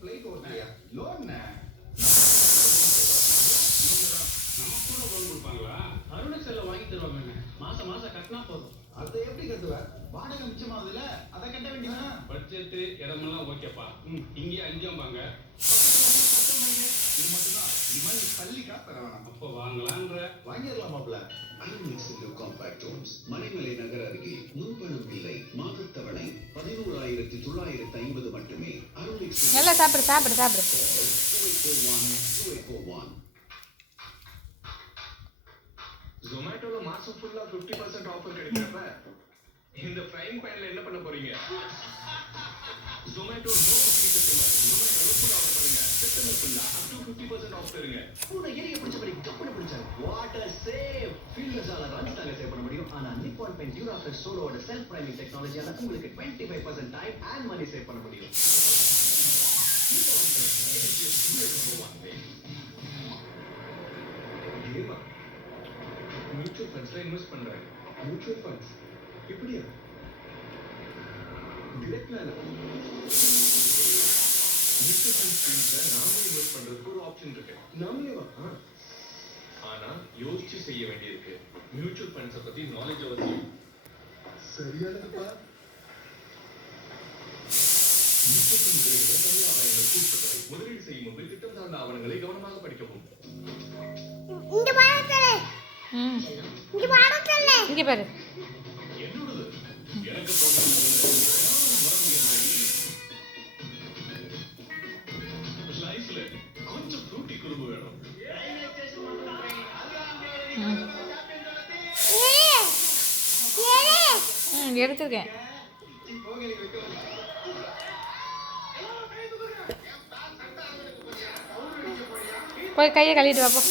Flight ஓட்டலையா loan நமக்கு கூட loan கொடுப்பாங்களா? அருணாச்சல வாங்கி தருவாங்க. மாசம் மாசம் கட்டினா போதும். அதை எப்படி கட்டுவ? வாடகை மிச்சமாகுதுல, அதை கட்ட வேண்டியதா? பட்ஜெட் இடமெல்லாம் ஓகேப்பா. இங்கே அஞ்சாம்பாங்க. இது மட்டும்தான். இது மாதிரி பள்ளி காசு தர வேணாம். அப்போ வாங்கலான்ற வாங்கிடலாமாப்ல. அருள்மிக்ஸ் காம்பாக்ட் ஹோம்ஸ் மலைமலை நகர் அருகே முன்பணம் இல்லை மாதத்தவணை 11,950 மட்டுமே. அருள்மிக்ஸ் நல்லா சாப்பிடு சாப்பிடு சாப்பிடு. 2841 ஜொமேட்டோல மாசம் ஃபுல்லா 50% ஆஃபர் கிடைக்கிறப்ப இந்த ஃப்ரைங் பேன்ல என்ன பண்ண போறீங்க? Zomato no cooking system. ஜொமேட்டோல ஃபுட் ஆர்டர் பண்ணுங்க. செப்டம்பர் ஃபுல்லா up to 50% ஆஃப் பெறுங்க. கூட எரிய பிடிச்சபடி கப்பன பிடிச்சாரு. வாட்டர் சேவ் ஃபீல்ட்ஸால ரன் தாங்க சேவ் பண்ண முடியும். ஆனா நிப்பான் பெயிண்ட் டியூராஃப்ளெக்ஸ் சோலோட செல்ஃப் பிரைமிங் டெக்னாலஜியால உங்களுக்கு 25% டைம் அண்ட் மணி சேவ் பண்ண முடியும். மியூச்சுவல் ஃபண்ட்ஸ்ல இன்வெஸ்ட் பண்றாங்க. மியூச்சுவல் ஃபண்ட்ஸ் எப்படியா? டிரெக்ட்ல மியூச்சுவல் ஃபண்ட் ஸ்கீம்ஸ்ல நாமளே இன்வெஸ்ட் பண்றதுக்கு ஒரு ஆப்ஷன் இருக்கு. நாமளேவா? ஆனா யோசிச்சு செய்ய வேண்டியிருக்கு. மியூச்சுவல் ஃபண்ட்ஸை பத்தி நாலேஜ் அவசியம். சரியானப்பா. மியூச்சுவல் ஃபண்ட் முறைகளை தனி ஆவணங்களுக்கு உட்பட்டவை. முதலீடு செய்யும் முன்பு திட்டம் சார்ந்த ஆவணங்களை கவனமாக படிக்கவும். இங்கே பாரு. என்னோடது எனக்கு லைஃப்ல கொஞ்சம் ஃப்ரூட்டி குறும்பு வேணும். எடுத்துருக்கேன். போய் கையை கழுவிட்டு வாப்போ.